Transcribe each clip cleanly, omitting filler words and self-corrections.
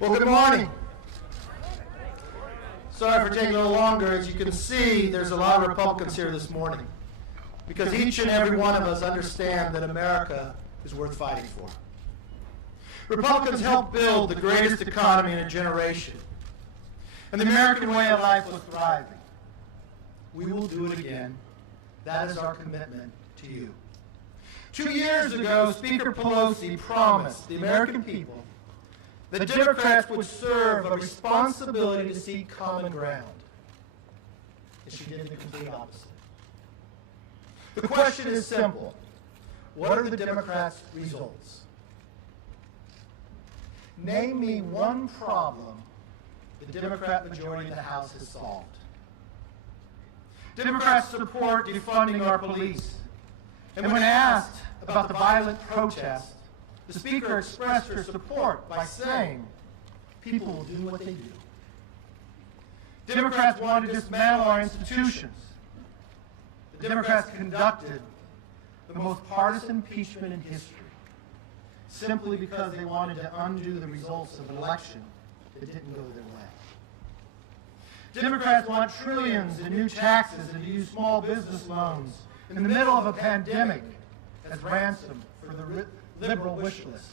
Well, good morning. Sorry for taking a little longer. As you can see, there's a lot of Republicans here this morning because each and every one of us understand that America is worth fighting for. Republicans helped build the greatest economy in a generation, and the American way of life was thriving. We will do it again. That is our commitment to you. 2 years ago, Speaker Pelosi promised the American people that Democrats would serve a responsibility to seek common ground. And she did the complete opposite. The question is simple. What are the Democrats' results? Name me one problem the Democrat majority in the House has solved. Democrats support defunding our police. And when asked about the violent protests, the Speaker expressed her support by saying, people will do what they do. Democrats want to dismantle our institutions. The Democrats conducted the most partisan impeachment in history simply because they wanted to undo the results of an election that didn't go their way. Democrats want trillions in new taxes and to use small business loans in the middle of a pandemic as ransom for the liberal wish list.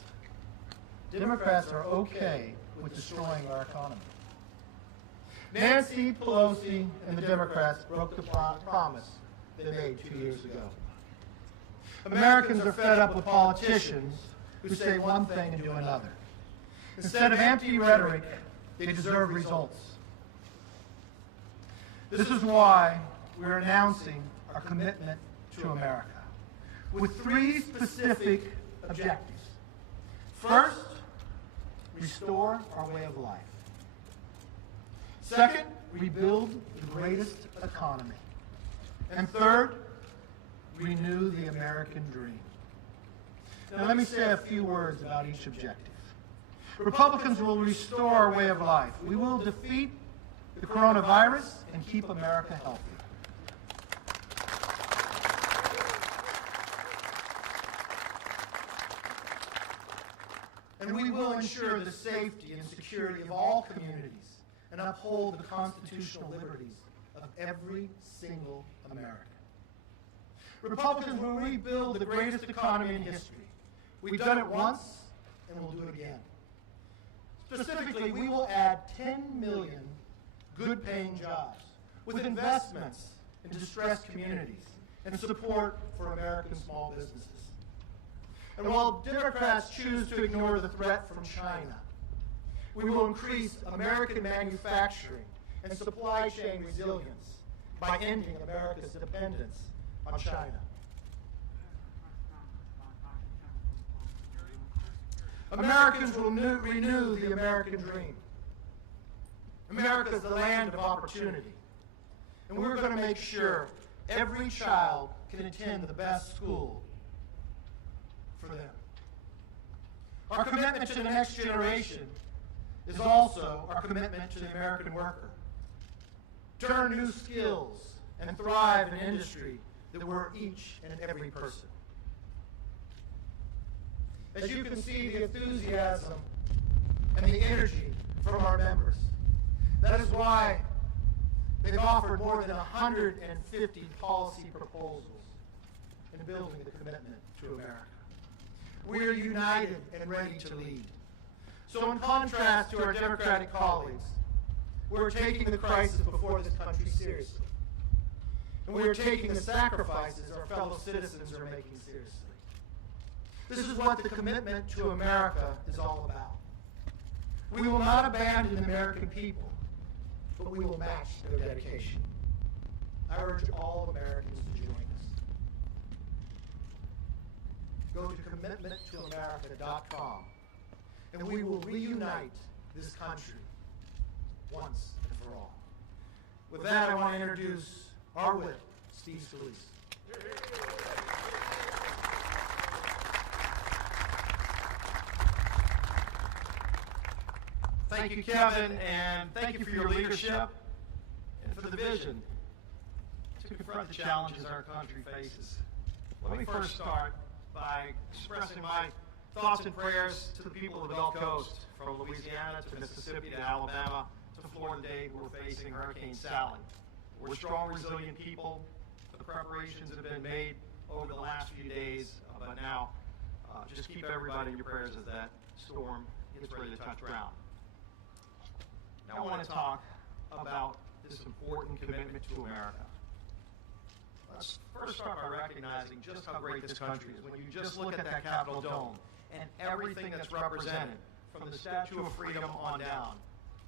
Democrats are okay with destroying our economy. Nancy Pelosi and the Democrats broke the promise they made 2 years ago. Americans are fed up with politicians who say one thing and do another. Instead of empty rhetoric, they deserve results. This is why we're announcing our commitment to America with 3 specific objectives. First, restore our way of life. Second, rebuild the greatest economy. And third, renew the American dream. Now let me say a few words about each objective. Republicans will restore our way of life. We will defeat the coronavirus and keep America healthy. And we will ensure the safety and security of all communities and uphold the constitutional liberties of every single American. Republicans will rebuild the greatest economy in history. We've done it once, and we'll do it again. Specifically, we will add 10 million good-paying jobs with investments in distressed communities and support for American small businesses. And while Democrats choose to ignore the threat from China, we will increase American manufacturing and supply chain resilience by ending America's dependence on China. Americans will renew the American dream. America is the land of opportunity, and we're going to make sure every child can attend the best school for them. Our commitment to the next generation is also our commitment to the American worker. To earn new skills and thrive in industry that we're each and every person. As you can see, the enthusiasm and the energy from our members. That is why they've offered more than 150 policy proposals in building the commitment to America. We are united and ready to lead. So in contrast to our Democratic colleagues, we're taking the crisis before this country seriously. And we are taking the sacrifices our fellow citizens are making seriously. This is what the commitment to America is all about. We will not abandon the American people, but we will match their dedication. I urge all Americans to join us. Go to commitmenttoamerica.com, and we will reunite this country once and for all. With that, I want to introduce our whip, Steve Scalise. Thank you, Kevin, and thank you for your leadership and for the vision to confront the challenges our country faces. Let me first start by expressing my Thoughts and prayers to the people of the Gulf Coast, from Louisiana to Mississippi to Alabama to Florida today, who are facing Hurricane Sally. We're strong, resilient people. The preparations have been made over the last few days, but now just keep everybody in your prayers as that storm gets ready to touch ground. Now I want to talk about this important commitment to America. Let's first start by recognizing just how great this country is. When you just look at that Capitol dome and everything that's represented, from the Statue of Freedom on down,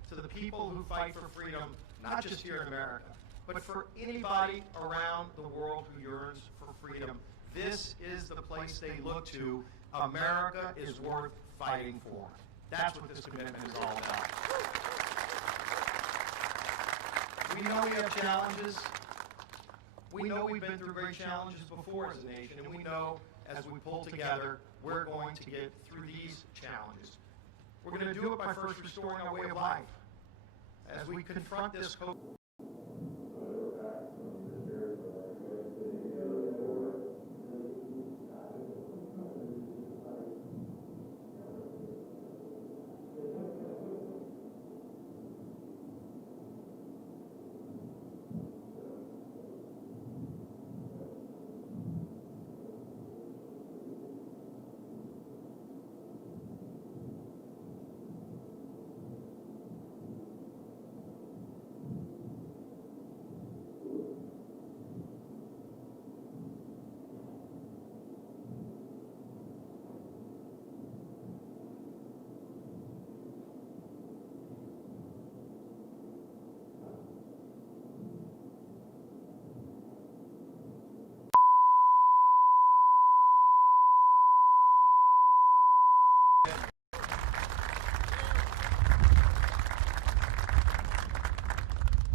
to the people who fight for freedom, not just here in America, but for anybody around the world who yearns for freedom. This is the place they look to. America is worth fighting for. That's what this commitment is all about. We know we have challenges. We know we've been through great challenges before as a nation, and we know as we pull together, we're going to get through these challenges. We're going to do it by first restoring our way of life. As we confront this COVID.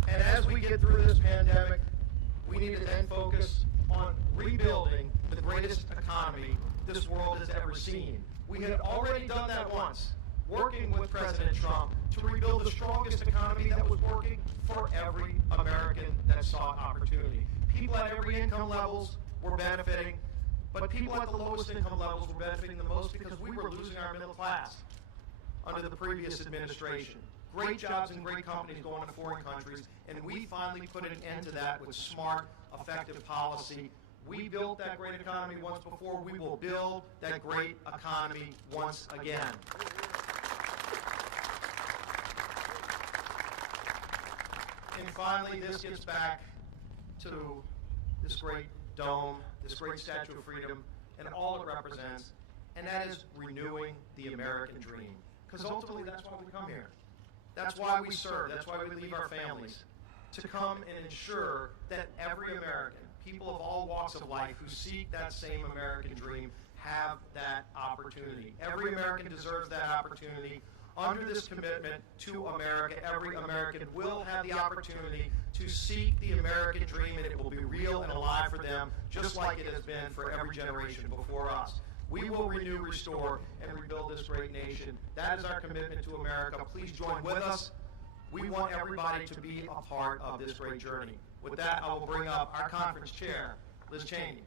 And as we get through this pandemic, we need to then focus on rebuilding the greatest economy this world has ever seen. We had already done that once, working with President Trump to rebuild the strongest economy that was working for every American that sought opportunity. People at every income levels were benefiting, but people at the lowest income levels were benefiting the most because we were losing our middle class under the previous administration. Great jobs and great companies going to foreign countries, and we finally put an end to that with smart, effective policy. We built that great economy once before. We will build that great economy once again. And finally, this gets back to this great dome, this great Statue of Freedom, and all it represents, and that is renewing the American dream. Because ultimately, that's why we come here. That's why we serve. That's why we leave our families, to come and ensure that every American, people of all walks of life who seek that same American dream, have that opportunity. Every American deserves that opportunity. Under this commitment to America, every American will have the opportunity to seek the American dream, and it will be real and alive for them, just like it has been for every generation before us. We will renew, restore, and rebuild this great nation. That is our commitment to America. Please join with us. We want everybody to be a part of this great journey. With that, I will bring up our conference chair, Liz Cheney.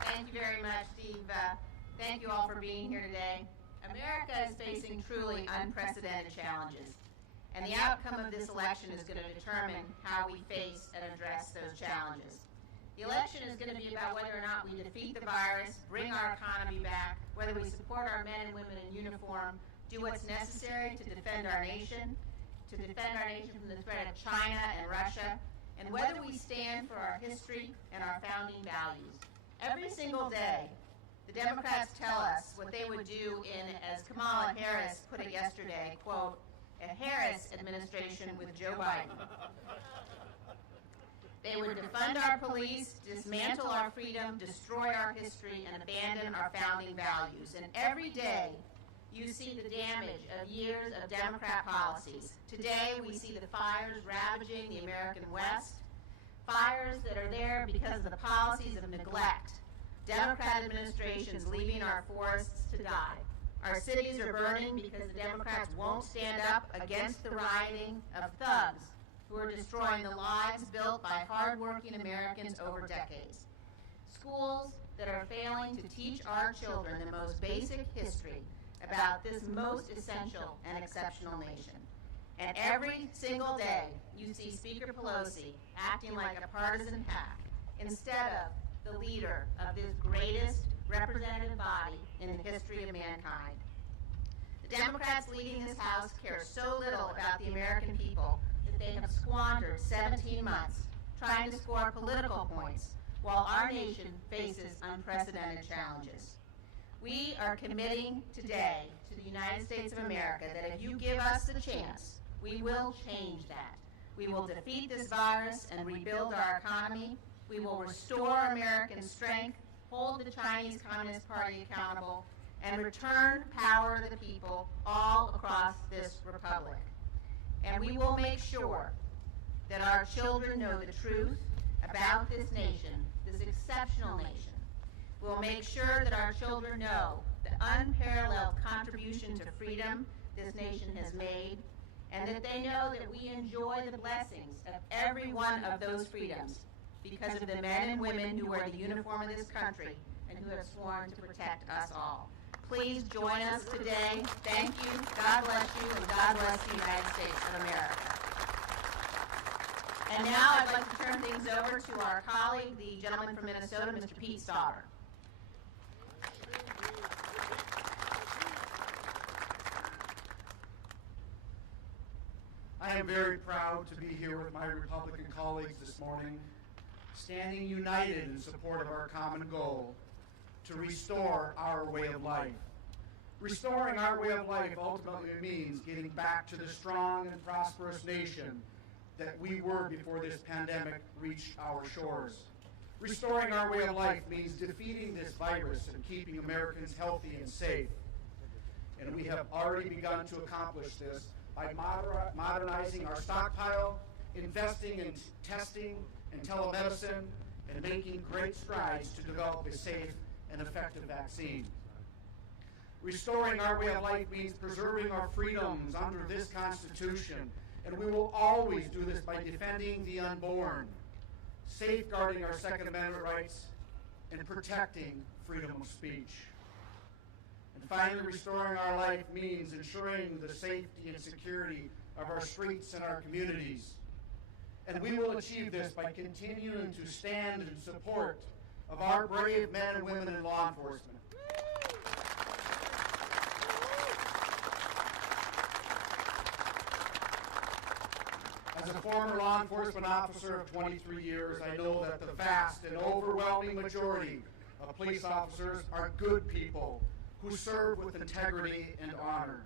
Thank you very much, Steve. Thank you all for being here today. America is facing truly unprecedented challenges, and the outcome of this election is going to determine how we face and address those challenges. The election is going to be about whether or not we defeat the virus, bring our economy back, whether we support our men and women in uniform, do what's necessary to defend our nation from the threat of China and Russia, and whether we stand for our history and our founding values. Every single day, the Democrats tell us what they would do in, as Kamala Harris put it yesterday, quote, a Harris administration with Joe Biden. They would defund our police, dismantle our freedom, destroy our history, and abandon our founding values. And every day, you see the damage of years of Democrat policies. Today, we see the fires ravaging the American West, fires that are there because of the policies of neglect. Democrat administrations leaving our forests to die. Our cities are burning because the Democrats won't stand up against the rioting of thugs who are destroying the lives built by hardworking Americans over decades. Schools that are failing to teach our children the most basic history about this most essential and exceptional nation. And every single day, you see Speaker Pelosi acting like a partisan pack instead of the leader of this greatest representative body in the history of mankind. The Democrats leading this House care so little about the American people that they have squandered 17 months trying to score political points while our nation faces unprecedented challenges. We are committing today to the United States of America that if you give us the chance, we will change that. We will defeat this virus and rebuild our economy. We will restore American strength, hold the Chinese Communist Party accountable, and return power to the people all across this republic. And we will make sure that our children know the truth about this nation, this exceptional nation. We'll make sure that our children know the unparalleled contribution to freedom this nation has made, and that they know that we enjoy the blessings of every one of those freedoms because of the men and women who wear the uniform of this country and who have sworn to protect us all. Please join us today. Thank you. God bless you, and God bless the United States of America. And now I'd like to turn things over to our colleague, the gentleman from Minnesota, Mr. Pete Stauber. I am very proud to be here with my Republican colleagues this morning, standing united in support of our common goal to restore our way of life. Restoring our way of life ultimately means getting back to the strong and prosperous nation that we were before this pandemic reached our shores. Restoring our way of life means defeating this virus and keeping Americans healthy and safe. And we have already begun to accomplish this by modernizing our stockpile, investing in testing and telemedicine, and making great strides to develop a safe and effective vaccine. Restoring our way of life means preserving our freedoms under this Constitution, and we will always do this by defending the unborn, safeguarding our Second Amendment rights, and protecting freedom of speech. And finally, restoring our life means ensuring the safety and security of our streets and our communities. And we will achieve this by continuing to stand in support of our brave men and women in law enforcement. As a former law enforcement officer of 23 years, I know that the vast and overwhelming majority of police officers are good people who serve with integrity and honor.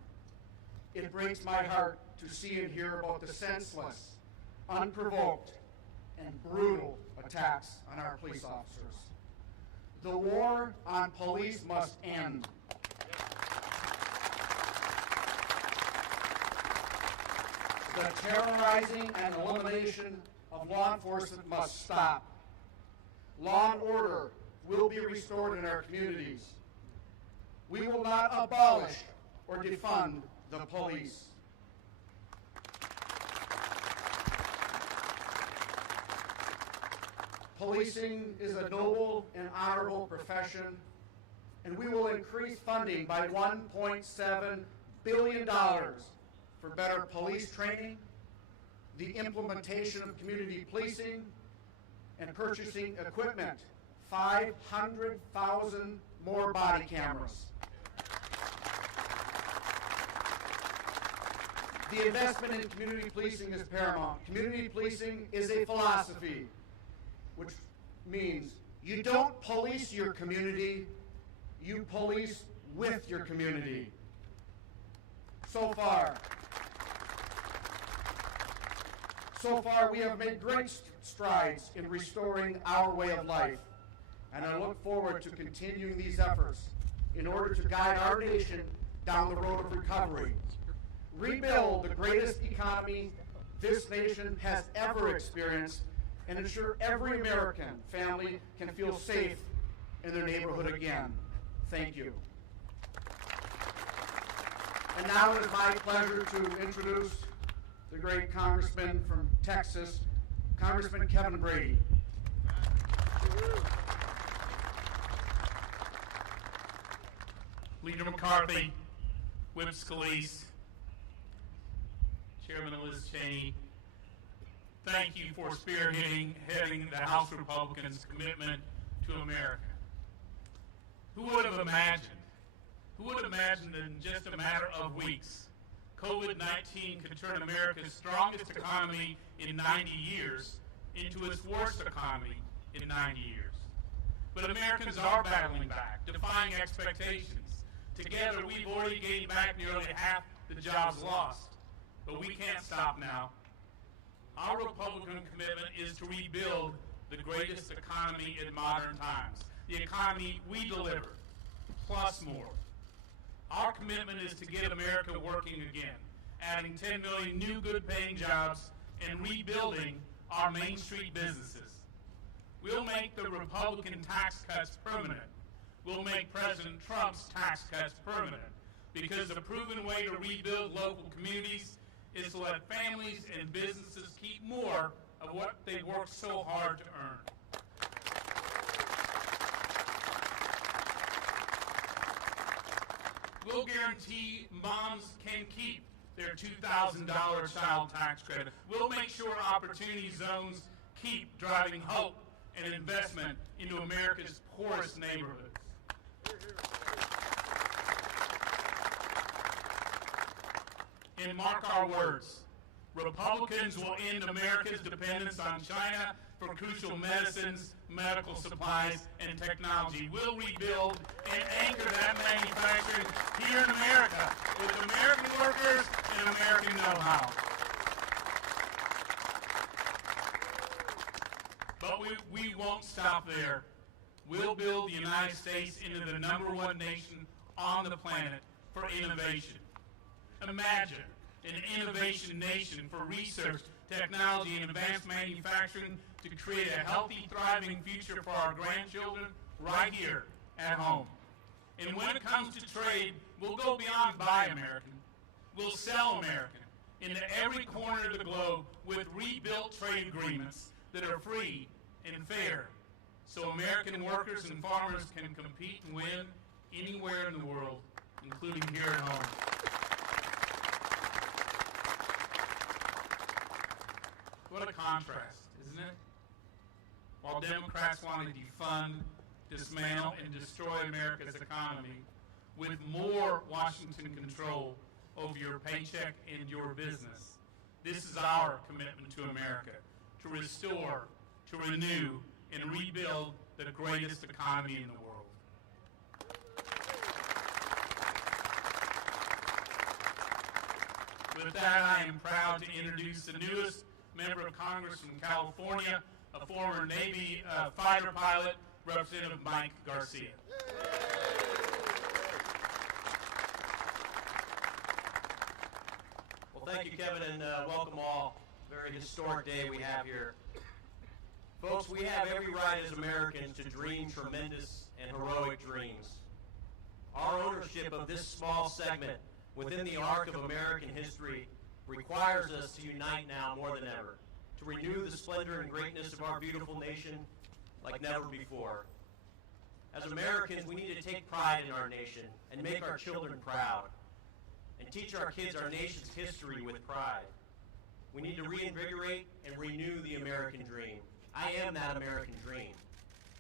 It breaks my heart to see and hear about the senseless, unprovoked, and brutal attacks on our police officers. The war on police must end. The terrorizing and elimination of law enforcement must stop. Law and order will be restored in our communities. We will not abolish or defund the police. Policing is a noble and honorable profession, and we will increase funding by $1.7 billion for better police training, the implementation of community policing, and purchasing equipment, 500,000 more body cameras. The investment in community policing is paramount. Community policing is a philosophy, which means you don't police your community, you police with your community. So far, we have made great strides in restoring our way of life, and I look forward to continuing these efforts in order to guide our nation down the road of recovery, rebuild the greatest economy this nation has ever experienced, and ensure every American family can feel safe in their neighborhood again. Thank you. And now it is my pleasure to introduce the great Congressman from Texas, Congressman Kevin Brady. Leader McCarthy, Whip Scalise, Chairman Liz Cheney, thank you for spearheading the House Republicans' commitment to America. Who would have imagined that in just a matter of weeks, COVID-19 could turn America's strongest economy in 90 years into its worst economy in 90 years. But Americans are battling back, defying expectations. Together, we've already gained back nearly half the jobs lost. But we can't stop now. Our Republican commitment is to rebuild the greatest economy in modern times, the economy we deliver, plus more. Our commitment is to get America working again, adding 10 million new good-paying jobs and rebuilding our Main Street businesses. We'll make the Republican tax cuts permanent. We'll make President Trump's tax cuts permanent, because the proven way to rebuild local communities is to let families and businesses keep more of what they worked so hard to earn. We'll guarantee moms can keep their $2,000 child tax credit. We'll make sure opportunity zones keep driving hope and investment into America's poorest neighborhoods. And mark our words, Republicans will end America's dependence on China for crucial medicines, medical supplies, and technology. We'll rebuild and anchor that manufacturing here in America with American workers and American know-how. But we won't stop there. We'll build the United States into the #1 nation on the planet for innovation. Imagine an innovation nation for research, technology, and advanced manufacturing to create a healthy, thriving future for our grandchildren right here at home. And when it comes to trade, we'll go beyond Buy American. We'll sell American into every corner of the globe with rebuilt trade agreements that are free and fair, so American workers and farmers can compete and win anywhere in the world, including here at home. What a contrast, isn't it? While Democrats want to defund, dismantle, and destroy America's economy with more Washington control over your paycheck and your business, this is our commitment to America, to restore, to renew, and rebuild the greatest economy in the world. With that, I am proud to introduce the newest member of Congress from California, a former Navy fighter pilot, Representative Mike Garcia. Well, thank you, Kevin, and welcome all. Very historic day we have here. Folks, we have every right as Americans to dream tremendous and heroic dreams. Our ownership of this small segment within the arc of American history requires us to unite now more than ever, to renew the splendor and greatness of our beautiful nation like never before. As Americans, we need to take pride in our nation and make our children proud, and teach our kids our nation's history with pride. We need to reinvigorate and renew the American dream. I am that American dream.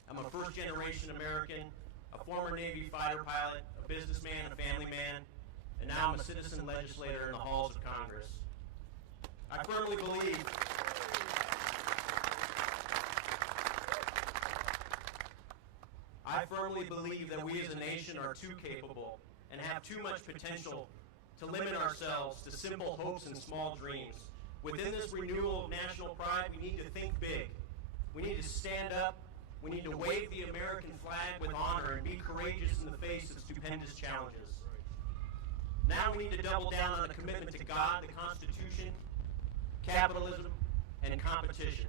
I'm a first-generation American, a former Navy fighter pilot, a businessman, a family man, and now I'm a citizen legislator in the halls of Congress. I firmly believe that we as a nation are too capable and have too much potential to limit ourselves to simple hopes and small dreams. Within this renewal of national pride, we need to think big. We need to stand up. We need to wave the American flag with honor and be courageous in the face of stupendous challenges. Now we need to double down on a commitment to God, the Constitution, capitalism, and competition,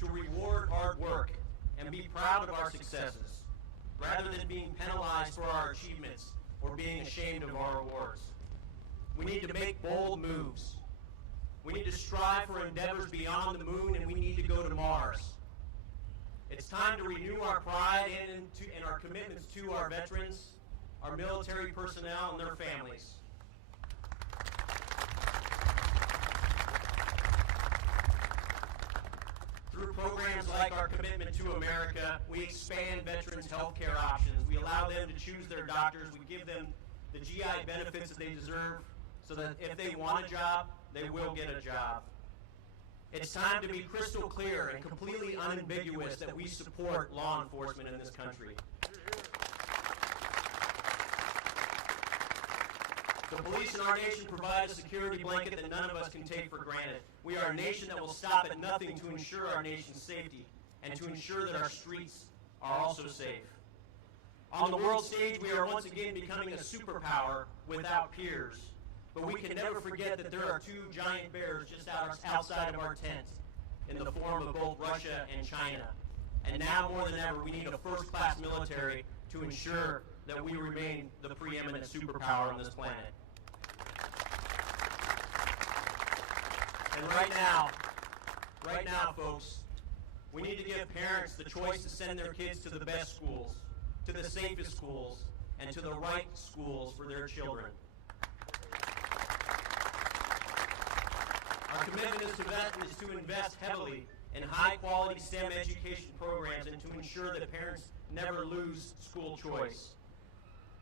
to reward hard work and be proud of our successes, rather than being penalized for our achievements or being ashamed of our awards. We need to make bold moves. We need to strive for endeavors beyond the moon, and we need to go to Mars. It's time to renew our pride and our commitments to our veterans, our military personnel, and their families. Through programs like our Commitment to America, we expand veterans' health care options. We allow them to choose their doctors. We give them the GI benefits that they deserve so that if they want a job, they will get a job. It's time to be crystal clear and completely unambiguous that we support law enforcement in this country. The police in our nation provide a security blanket that none of us can take for granted. We are a nation that will stop at nothing to ensure our nation's safety and to ensure that our streets are also safe. On the world stage, we are once again becoming a superpower without peers. But we can never forget that there are two giant bears just outside of our tent in the form of both Russia and China. And now more than ever, we need a first-class military to ensure that we remain the preeminent superpower on this planet. And right now, folks, we need to give parents the choice to send their kids to the best schools, to the safest schools, and to the right schools for their children. Our commitment is to invest heavily in high-quality STEM education programs and to ensure that parents never lose school choice.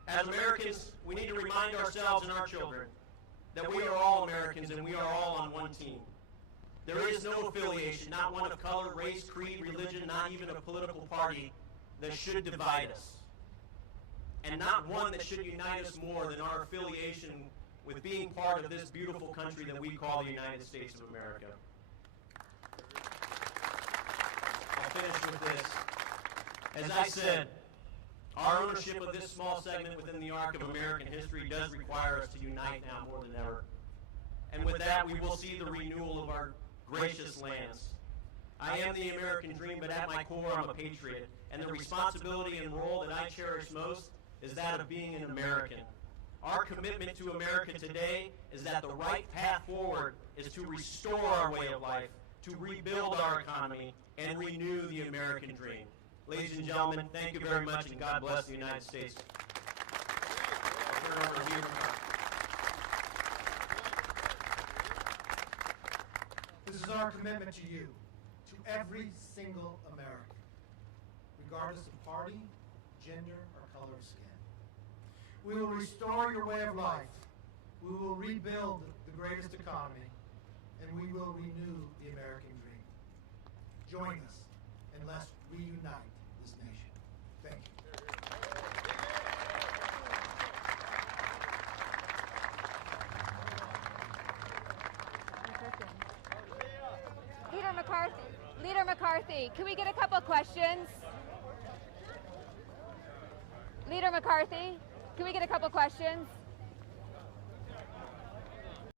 As Americans, we need to remind ourselves and our children that we are all Americans and we are all on one team. There is no affiliation, not one of color, race, creed, religion, not even a political party that should divide us. And not one that should unite us more than our affiliation with being part of this beautiful country that we call the United States of America. I'll finish with this. As I said, our ownership of this small segment within the arc of American history does require us to unite now more than ever. And with that, we will see the renewal of our gracious lands. I am the American dream, but at my core, I'm a patriot. And the responsibility and role that I cherish most is that of being an American. Our commitment to America today is that the right path forward is to restore our way of life, to rebuild our economy, and renew the American dream. Ladies and gentlemen, thank you very much, and God bless the United States. I'll turn it over to Leader McCarthy. This is our commitment to you, to every single American, regardless of party, gender, or color of skin. We will restore your way of life. We will rebuild the greatest economy, and we will renew the American dream. Join us, and let's reunite this nation. Thank you. Leader McCarthy, can we get a couple questions? Leader McCarthy, can we get a couple questions?